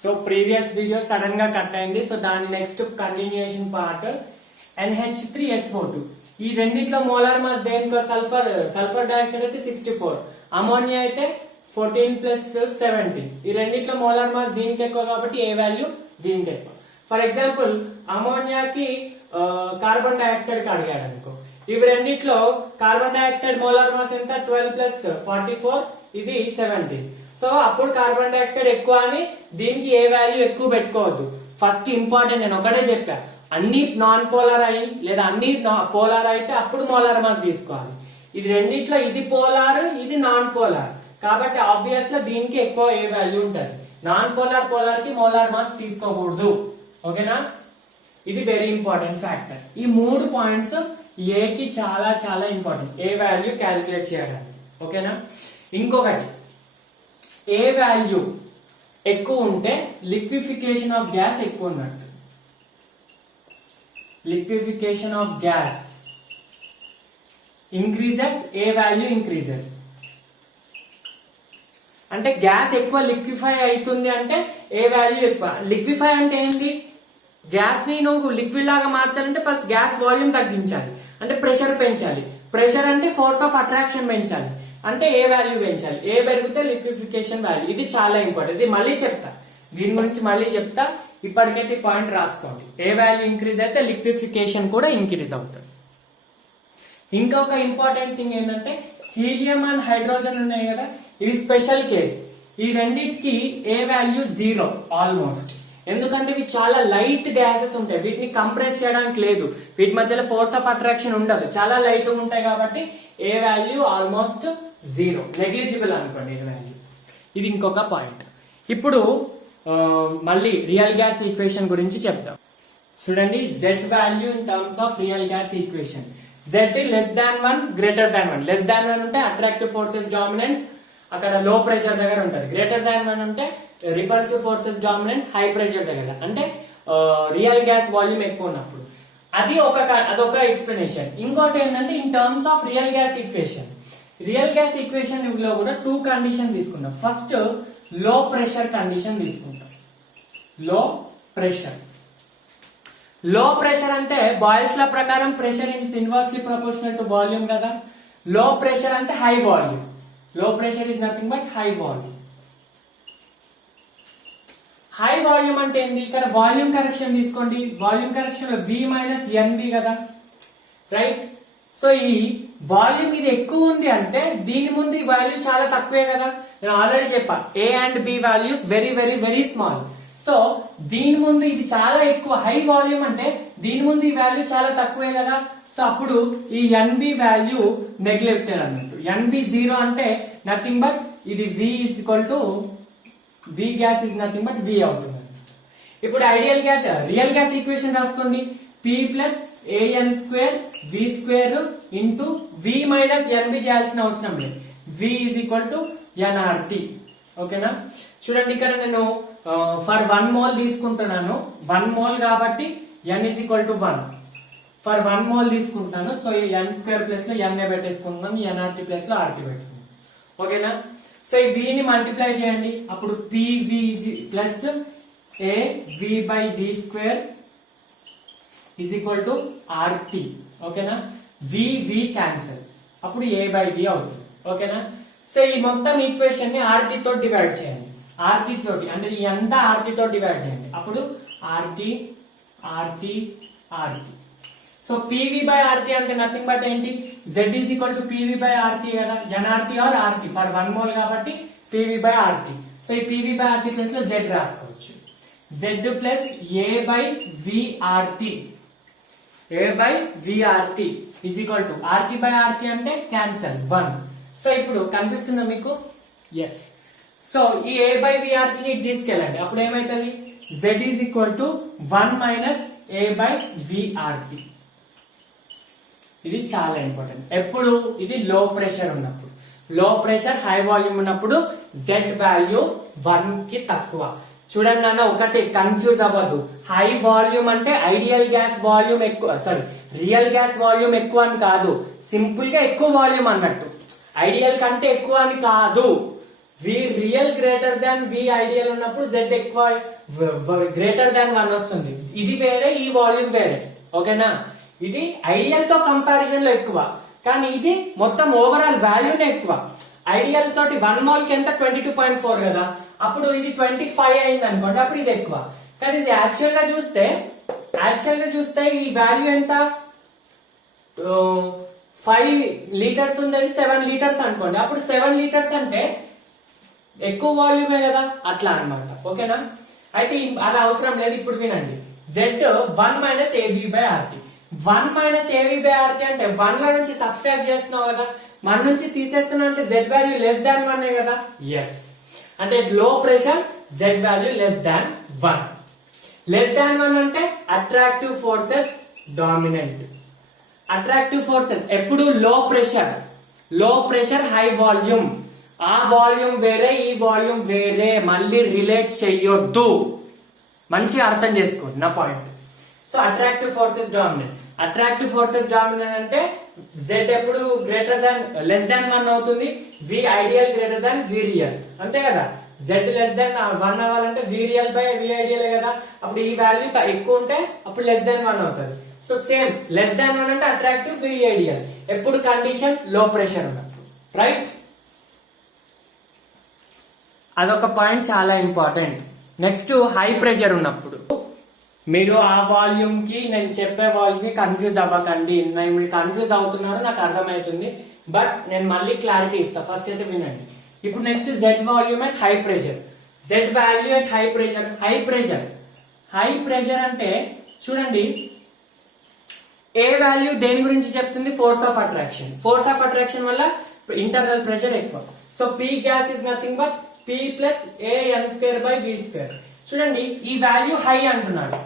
So previous video sudden గా cut అయింది. So దాని నెక్స్ట్ కంటిన్యూషన్ పార్ట్ NH3SO2. ఈ రెండిట్లో మోలార్ మాస్ దేనికో సల్ఫర్ డైఆక్సైడ్ అయితే 64, అమోనియా అయితే 14 + 17. ఈ రెండిట్లో మోలార్ మాస్ దీనికి ఎక్కువ కాబట్టి ఏ వాల్యూ దీనికి ఎక్కువ. ఫర్ ఎగ్జాంపుల్ అమోనియాకి కార్బన్ డైఆక్సైడ్ కి అడిగాడు అనుకో, ఇవి రెండిట్లో కార్బన్ డైఆక్సైడ్ మోలార్ మాస్ ఎంత 12 + 44, ఇది 17. సో అప్పుడు కార్బన్ డైఆక్సైడ్ ఎక్కువ అని దీనికి ఏ వాల్యూ ఎక్కువ పెట్టుకోవద్దు. ఫస్ట్ ఇంపార్టెంట్ నేను ఒకటే చెప్పా, అన్ని నాన్ పోలార్ అయి లేదా అన్ని పోలార్ అయితే అప్పుడు మోలార్ మాస్ తీసుకోవాలి. ఇది రెండిట్లో ఇది పోలార్ ఇది నాన్ పోలార్ కాబట్టి ఆబ్వియస్ గా దీనికి ఎక్కువ ఏ వాల్యూ ఉంటుంది. నాన్ పోలార్ కి మోలార్ మాస్ తీసుకోకూడదు. ఓకేనా, ఇది వెరీ ఇంపార్టెంట్ ఫ్యాక్టర్. ఈ 3 పాయింట్స్ ఏ కి చాలా చాలా ఇంపార్టెంట్, ఏ వాల్యూ క్యాలిక్యులేట్ చేయడానికి. ఓకేనా, ఇంకొకటి ఏ వాల్యూ ఎక్కువ ఉంటే లిక్విఫికేషన్ ఆఫ్ గ్యాస్ ఎక్కువ ఉన్నట్టు. liquefaction of gas increases, a value increases. అంటే గ్యాస్ ఎక్కువ లిక్విఫై అవుతుంది అంటే ఏ వాల్యూ ఎక్కువ. లిక్విఫై అంటే ఏంటి, గ్యాస్ ని నువ్వు లిక్విడ్ లాగా మార్చాలంటే ఫస్ట్ గ్యాస్ వాల్యూమ్ తగ్గించాలి, అంటే ప్రెషర్ పెంచాలి. ప్రెషర్ అంటే ఫోర్స్ ఆఫ్ అట్రాక్షన్ పెంచాలి, అంటే ఏ వాల్యూ పెంచాలి. ఏ పెరిగితే లిక్విఫికేషన్ వాల్యూ. ఇది చాలా ఇంపార్టెంట్, ఇది మళ్ళీ చెప్తా, దీని గురించి మళ్ళీ చెప్తా. ఇప్పటికైతే పాయింట్ రాసుకోండి. ఏ వాల్యూ ఇంక్రీజ్ అయితే లిక్విఫికేషన్ కూడా ఇంక్రీజ్ అవుతుంది. ఇంకొక ఇంపార్టెంట్ థింగ్ ఏంటంటే హీలియం అండ్ హైడ్రోజన్ ఉన్నాయి కదా, ఇవి స్పెషల్ కేస్. ఈ రెండింటికి ఏ వాల్యూ 0 ఆల్మోస్ట్. ఎందుకంటే ఇవి చాలా లైట్ గ్యాసెస్ ఉంటాయి, వీటిని కంప్రెస్ చేయడానికి లేదు, వీటి మధ్యలో ఫోర్స్ ఆఫ్ అట్రాక్షన్ ఉండదు, చాలా లైట్ ఉంటాయి కాబట్టి ఏ వాల్యూ ఆల్మోస్ట్ 0, నెగ్లిజిబుల్ అనుకోండి ఏ వాల్యూ. ఇది ఇంకొక పాయింట్. ఇప్పుడు మళ్ళీ రియల్ గ్యాస్ ఈక్వేషన్ గురించి చెప్తాం. చూడండి, Z value in terms of real gas equation. Z <1 <1. <1 ఉంటే అట్రాక్టివ్ ఫోర్సెస్ డామినెంట్, అక్కడ లో ప్రెషర్ దగ్గర ఉంటుంది. <1 ఉంటే repulsive forces dominant, high pressure దగ్గర, అంటే రియల్ గ్యాస్ వాల్యూమ్ ఎక్కువ ఉన్నప్పుడు. అదొక ఎక్స్ప్లెనేషన్. ఇంకోటి ఏంటంటే in terms of real gas equation. Real gas equation లో కూడా 2 కండిషన్ తీసుకుంటాం. ఫస్ట్ లో ప్రెషర్ కండిషన్ తీసుకుంటాం. లో ప్రెషర్ అంటే బాయిల్స్ లా ప్రకారం pressure is inversely proportional to volume కదా. లో ప్రెషర్ అంటే హై వాల్యూమ్. లో pressure is nothing but high volume. High volume అంటే ఏంది, ఇక్కడ వాల్యూమ్ కరెక్షన్ తీసుకోండి. వాల్యూమ్ కరెక్షన్ లో V - NV కదా, రైట్. సో ఈ వాల్యూమ్ ఇది ఎక్కువ ఉంది అంటే దీని ముందు ఈ వాల్యూ చాలా తక్కువే కదా. నేను ఆల్రెడీ చెప్పా, A and B values very very very small. So దీని ముందు ఇది చాలా ఎక్కువ, హై వాల్యూమ్ అంటే దీని ముందు ఈ వాల్యూ చాలా తక్కువే కదా. సో అప్పుడు ఈ NB వాల్యూ నెగ్లెక్టెడ్ అన్నట్టు. NB 0 అంటే నథింగ్ బట్ ఇది V gas is nothing but V అవుతుంది. ఇప్పుడు ideal gas real gas equation రాసుకోండి. P + AN² V² into V - NB చేయాల్సిన అవసరం లేదు. V = nRT. ఓకేనా, చూడండి ఇక్కడ నేను ఫర్ 1 మోల్ తీసుకుంటున్నాను. 1 మోల్ కాబట్టి N = 1. ఫర్ 1 మోల్ తీసుకుంటాను. సో ఈ N² ప్లస్ లో N పెట్టేసుకుంటున్నాను, nRT ప్లస్ లో RT పెట్టుకుంటాను. ఓకేనా, సో ఈ V ని మల్టిప్లై చేయండి. అప్పుడు PV ప్లస్ AV/V² = RT. ఓకేనా, V క్యాన్సల్, అప్పుడు A/V అవుతుంది. ఓకేనా, సో ఈ మొత్తం ఈక్వేషన్ ని RT తో డివైడ్ చేయండి. RT తోటి అంటే ఈ అంతా RT తో డివైడ్ చేయండి. అప్పుడు RT. సో PV/RT అంటే నథింగ్ బట్ ఏంటి, Z = PV/RT కదా. nRT or RT for 1 mole కాబట్టి PV/RT. సో ఈ PV/RT ప్లస్ లో Z రాసుకోవచ్చు. Z + A/VRT. A/VRT = RT/RT అంటే క్యాన్సల్ 1. సో ఇప్పుడు కనిపిస్తుందా మీకు, ఎస్. సో ఈ A/VRT ని తీసుకెళ్ళండి, అప్పుడు ఏమైతుంది, Z = 1 - A/VRT. ఇది చాలా ఇంపార్టెంట్. ఎప్పుడు, ఇది లో ప్రెషర్ ఉన్నప్పుడు. లో ప్రెషర్ హై వాల్యూమ్ ఉన్నప్పుడు Z వాల్యూ 1 కి తక్కువ. చూడండి నాన్న, ఒకటి కన్ఫ్యూజ్ అవ్వద్దు. హై వాల్యూమ్ అంటే ఐడియల్ గ్యాస్ వాల్యూమ్ ఎక్కువ, రియల్ గ్యాస్ వాల్యూమ్ ఎక్కువ అని కాదు, సింపుల్ గా ఎక్కువ వాల్యూమ్ అన్నట్టు. ఐడియల్ కంటే ఎక్కువ అని కాదు, వి రియల్ గ్రేటర్ దాన్ వి ఐడియల్ ఉన్నప్పుడు జెడ్ ఎక్కువ గ్రేటర్ దాన్ 1 వస్తుంది. ఇది వేరే, ఈ వాల్యూమ్ వేరే. ఓకేనా? ఇది ఐడియల్ తో కంపారిజన్ లో ఎక్కువ, కానీ ఇది మొత్తం ఓవరాల్ వాల్యూనే ఎక్కువ. ఐడియల్ తోటి 1 మోల్ కి ఎంత 22.4 కదా, అప్పుడు ఇది 25 అయింది అనుకోండి, అప్పుడు ఇది ఎక్కువ. కానీ ఇది యాక్చువల్ గా చూస్తే ఈ వాల్యూ ఎంత 5 లీటర్స్ ఉంది, 7 లీటర్స్ అనుకోండి, అప్పుడు 7 లీటర్స్ అంటే ఎక్కువ వాల్యూమే కదా, అట్లా అన్నమాట. ఓకేనా? అయితే అది అవసరం లేదు. ఇప్పుడు వినండి, Z 1 minus AB by RT. 1 minus AB by RT అంటే 1 లో నుంచి సబ్స్ట్రాక్ట్ చేస్తున్నావు కదా, 1 నుంచి తీసేస్తున్నావు అంటే Z వాల్యూ లెస్ దాన్ 1 కదా. ఎస్, అంటే లో pressure Z value less than 1. Less than 1 అంటే attractive forces dominant. Attractive forces ఎప్పుడు లో ప్రెషర్ హై వాల్యూమ్. ఆ వాల్యూమ్ వేరే, ఈ వాల్యూమ్ వేరే, మళ్ళీ రిలేట్ చెయ్యొద్దు. మంచిగా అర్థం చేసుకోండి నా point. So attractive forces dominant అంటే Z ఎప్పుడు లెస్ దాన్ 1 అవుతుంది, V ideal greater than V real. అంతే కదా, Z లెస్ దాన్ 1 అవ్వాలంటే V real by V ideal కదా. అప్పుడు ఈ వాల్యూ ఎక్కువ ఉంటే అప్పుడు లెస్ దాన్ 1 అవుతుంది. సో సేమ్, లెస్ దాన్ 1 అంటే అట్రాక్టివ్, V ఐడియల్. ఎప్పుడు కండిషన్ లో ప్రెషర్ ఉన్నప్పుడు, రైట్? అదొక పాయింట్ చాలా ఇంపార్టెంట్. నెక్స్ట్ హై ప్రెషర్ ఉన్నప్పుడు మీరు ఆ వాల్యూమ్ కి నేను చెప్పే వాల్యూమ్ కి కన్ఫ్యూజ్ అవ్వకండి. మీరు కన్ఫ్యూజ్ అవుతున్నారు, నాకు అర్థమవుతుంది, బట్ నేను మళ్ళీ క్లారిటీ ఇస్తా. ఫస్ట్ అయితే వినండి. ఇప్పుడు next Z volume at high pressure. Z value at high pressure అంటే చూడండి, ఏ వాల్యూ దేని గురించి చెప్తుంది? ఫోర్స్ ఆఫ్ అట్రాక్షన్ వల్ల ఇంటర్నల్ ప్రెషర్ ఎక్కువ. So P gas is nothing but P plus AN2/V2. చూడండి, ఈ వాల్యూ హై అంటున్నాడు.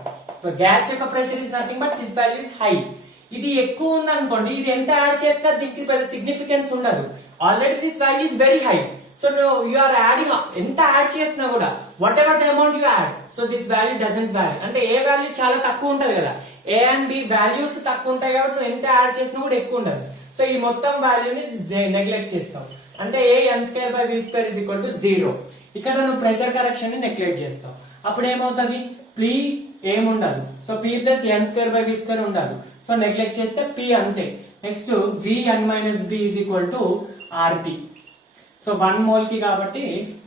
గ్యాస్ యొక్క pressure is nothing but this value is high. ఇది ఎక్కువ ఉంది అనుకోండి, ఇది ఎంత యాడ్ చేసినా దీనికి పెద్ద సిగ్నిఫికెన్స్ ఉండదు. Already this value is very high. So you are adding, ఎంత యాడ్ చేసినా కూడా whatever the amount you add, so this value doesn't vary. అంటే ఏ వాల్యూ చాలా తక్కువ ఉంటది కదా, A అండ్ B వాల్యూస్ తక్కువ ఉంటాయి కాబట్టి నువ్వు ఎంత యాడ్ చేసినా కూడా ఎక్కువ ఉండదు. సో ఈ మొత్తం వాల్యూని నెగ్లెక్ట్ చేస్తావు. అంటే AN2/V2 is equal to 0. ఇక్కడ నువ్వు ప్రెషర్ కరెక్షన్ ని నెగ్లెక్ట్ చేస్తావు. అప్పుడు ఏమవుతుంది? P ఏముండదు. సో P ప్లస్ N2/V2 ఉండదు. సో నెగ్లెక్ట్ చేస్తే P అంతే. Next Vn minus B is equal to RT. So 1 mole కి కాబట్టి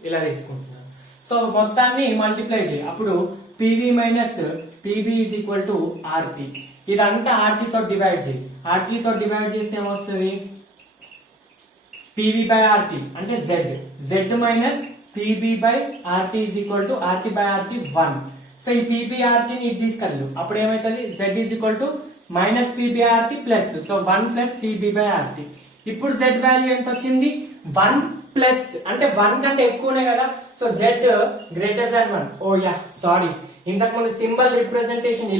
ఇలా తీసుకుంటున్నాను. సో మొత్తాన్ని మల్టిప్లై చేయి, అప్పుడు PV minus PB is equal to RT. ఇదంతా RT తో డివైడ్ చేయి. RT తో డివైడ్ చేస్తే ఏమొస్తుంది? PV by RT అంటే Z minus PB by RT is equal to RT by RT 1. So ఈ PB RT ని తీసుకెళ్ళు, అప్పుడు ఏమైతుంది? Z is equal to minus PB RT plus, so 1 plus PB by RT. ఇప్పుడు Z value ఎంత వచ్చింది? 1 plus అంటే 1 కంటే ఎక్కువనే కదా. So Z greater than 1. ఓ యా, సారీ, ఇంతకు ముందు సింబల్ రిప్రజెంటేషన్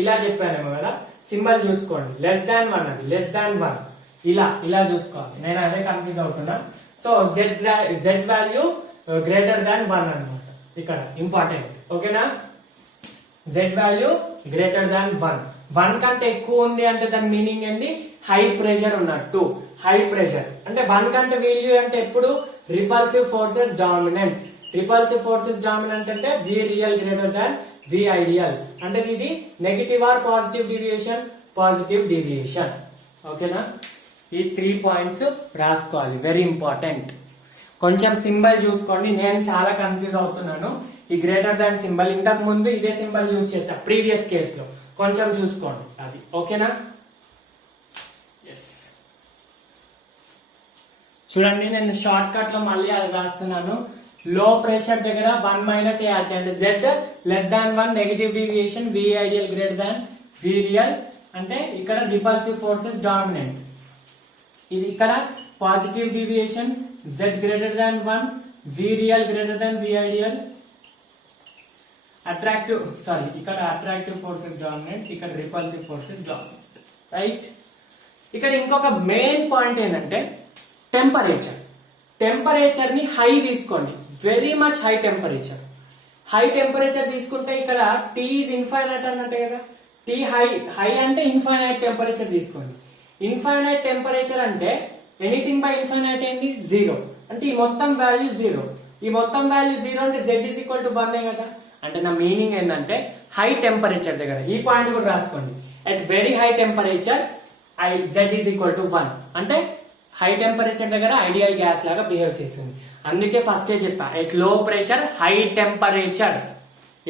ఇలా చెప్పానేమో కదా. సింబల్ చూసుకోండి, లెస్ దాన్ 1, అది లెస్ దాన్ 1, ఇలా చూసుకోవాలి. నేను అదే కన్ఫ్యూజ్ అవుతున్నా. So Z value greater than 1 అన్నమాట, ఇక్కడ ఇంపార్టెంట్. ఓకేనా? Z వాల్యూ గ్రేటర్ దాన్ 1 కంటే ఎక్కువ ఉంది అంటే దాని మీనింగ్ ఏంటి? హై ప్రెషర్ ఉన్నట్టు. హై ప్రెషర్ అంటే 1 కంటే వాల్యూ అంటే ఎప్పుడు repulsive forces dominant. Repulsive forces dominant అంటే V real greater than V ideal. అంటే ఇది నెగటివ్ ఆర్ పాజిటివ్ డీవియేషన్. ఓకేనా? ఈ 3 పాయింట్స్ రాసుకోవాలి, వెరీ ఇంపార్టెంట్. కొంచెం సింబల్ చూసుకోండి, నేను చాలా కన్ఫ్యూజ్ అవుతున్నాను. ఈ గ్రేటర్ దాన్ సింబల్ ఇంతకు ముందు ఇదే సింబల్ యూజ్ చేశా ప్రీవియస్ కేసులో, కొంచెం చూసుకోండి అది. ఓకేనా? ఎస్, చూడండి, నేను షార్ట్ కట్ లో మళ్ళీ అది రాస్తున్నాను. లో ప్రెషర్ దగ్గర 1 మైనస్ ART అంటే Z less than 1 negative deviation, V ideal greater than V real. అంటే ఇక్కడ రిపల్సివ్ ఫోర్సెస్ డామినెంట్. ఇది ఇక్కడ positive deviation, Z greater than 1, V real greater than V ideal. ఇక్కడ అట్రాక్టివ్ ఫోర్సెస్ డామినెంట్, ఇక్కడ repulsive forces dominant, right? ఇక్కడ ఇంకొక main point ఏంటంటే temperature ని హై తీసుకోండి, వెరీ మచ్ హై టెంపరేచర్ తీసుకుంటే ఇక్కడ T ఈజ్ ఇన్ఫైనైట్ అన్నట్టే కదా. T హై అంటే ఇన్ఫైనైట్ టెంపరేచర్ తీసుకోండి. ఇన్ఫైనైట్ టెంపరేచర్ అంటే ఎనీథింగ్ బై ఇన్ఫైనైట్ ఏంది? 0. అంటే ఈ మొత్తం వాల్యూ 0. ఈ మొత్తం వాల్యూ 0 అంటే z ఈజ్ ఈక్వల్ టు 1 కదా. అంటే నా మీనింగ్ ఏంటంటే హై టెంపరేచర్ దగ్గర ఈ పాయింట్ కూడా రాసుకోండి. At very high temperature z is equal to 1 అంటే హై టెంపరేచర్ దగ్గర ఐడియల్ గ్యాస్ లాగా బిహేవ్ చేస్తుంది. అందుకే ఫస్టే చెప్పా, ఎట్ లో pressure high temperature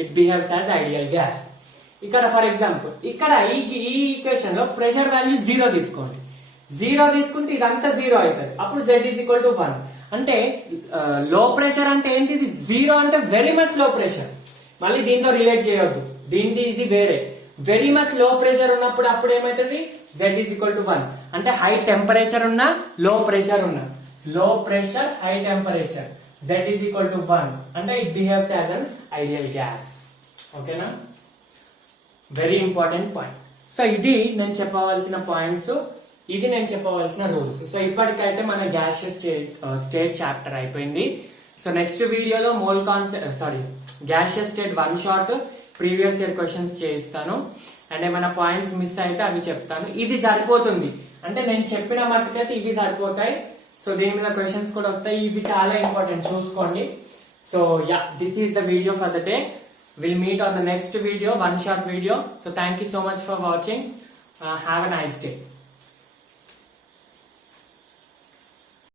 it behaves as ideal gas. ఇక్కడ ఫర్ ఎగ్జాంపుల్ ఇక్కడ ఈ ఈక్వేషన్ లో ప్రెషర్ వాల్యూ 0 తీసుకోండి. 0 తీసుకుంటే ఇదంతా 0 అవుతుంది. అప్పుడు z ఈజ్ ఈక్వల్ టు 1 అంటే లో ప్రెషర్ అంటే ఏంటిది? 0 అంటే వెరీ మచ్ లో ప్రెషర్. మళ్ళీ దీంతో రిలేట్ చేయొద్దు, దీనికి ఇది వేరే. వెరీ మచ్ లో ప్రెషర్ ఉన్నప్పుడు అప్పుడు ఏమైతుంది? z ఈజ్ ఈక్వల్ టు 1 అంటే హై టెంపరేచర్ ఉన్నా లో ప్రెషర్ ఉన్నా, low pressure high temperature z is equal to 1 అంటే it behaves as an ideal gas. ఓకేనా? Very important point. సో ఇది నేను చెప్పవలసిన పాయింట్స్, ఇది నేను చెప్పవలసిన రూల్స్. సో ఇప్పటికైతే మన గ్యాషియస్ స్టేట్ చాప్టర్ అయిపోయింది. సో నెక్స్ట్ వీడియోలో gaseous state 1 shot previous year questions చేయిస్తాను. అండ్ ఏమైనా పాయింట్స్ మిస్ అయితే అవి చెప్తాను. ఇది సరిపోతుంది అంటే నేను చెప్పిన మట్టుకైతే ఇవి సరిపోతాయి. సో దీని మీద క్వశ్చన్స్ కూడా వస్తాయి. ఇవి చాలా ఇంపార్టెంట్, చూసుకోండి. So yeah, this is the video for the day. We'll meet on the next video, 1 shot video. So thank you so much for watching. Have a nice day.